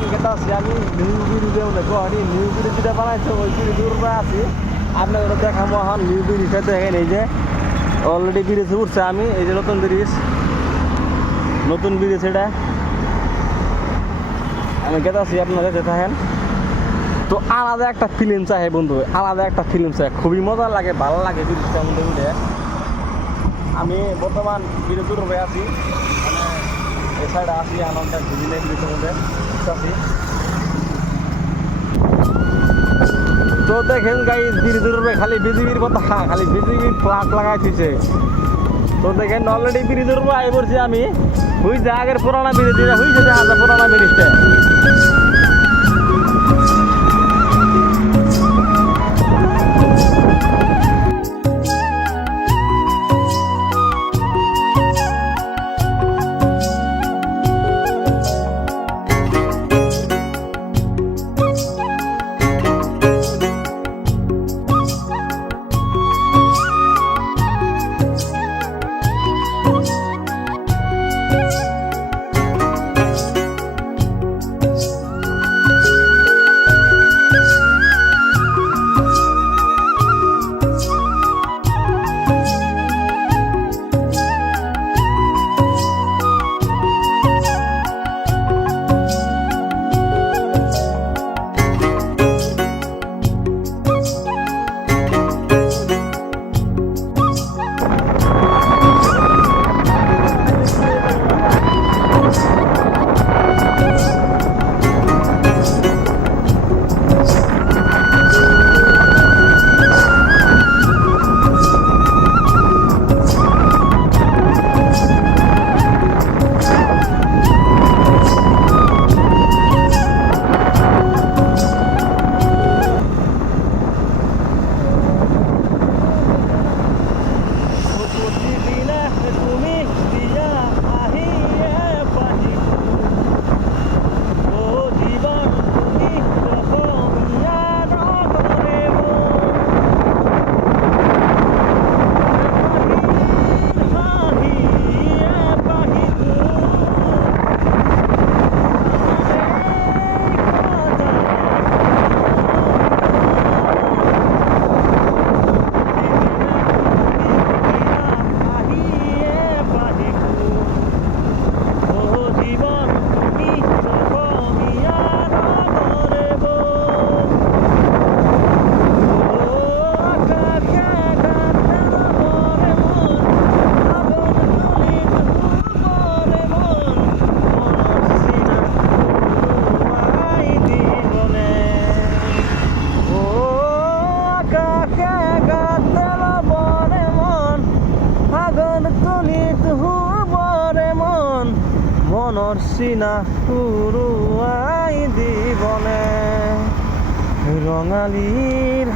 দেখেন কেটা আছি আমি নিউ ব্রিজে গুয়াহাটি নিউ ব্রিজ যেটা বানাইছে ওই ব্রিজের উপরে আছি। আপনাদের দেখাবো এখন নিউ ব্রিজটা দেখেন এই যে অলরেডি ব্রিজে উঠছে আমি এই যে নতুন ব্রিজ এটা আমি কেটে আছি আপনারা দেখতে থাকেন। তো আলাদা একটা ফিল্ম চাই বন্ধু, আলাদা একটা ফিল্ম চাই, খুবই মজা লাগে, ভালো লাগে ব্রিজটার মধ্যে উঠে। আমি বর্তমান ব্রিজের উপরে আছি, মানে এই সাইডে আছি আনন্দ ব্রিজের মধ্যে আছি। তো দেখেন গাই ব্রিজের উপরে খালি বিজেপির কথা, খালি বিজেপির ফ্ল্যাগ লাগাই দিছে। তো দেখেন অলরেডি ব্রিজের উপরে আই পড়ছি আমি, হুইছে আগের পুরানা ব্রিজ যেটা হুইছে দেখা যায় পুরানা ব্রিজটা। মনৰ চিনা উৰুৱাই দিবনে ৰঙালীৰ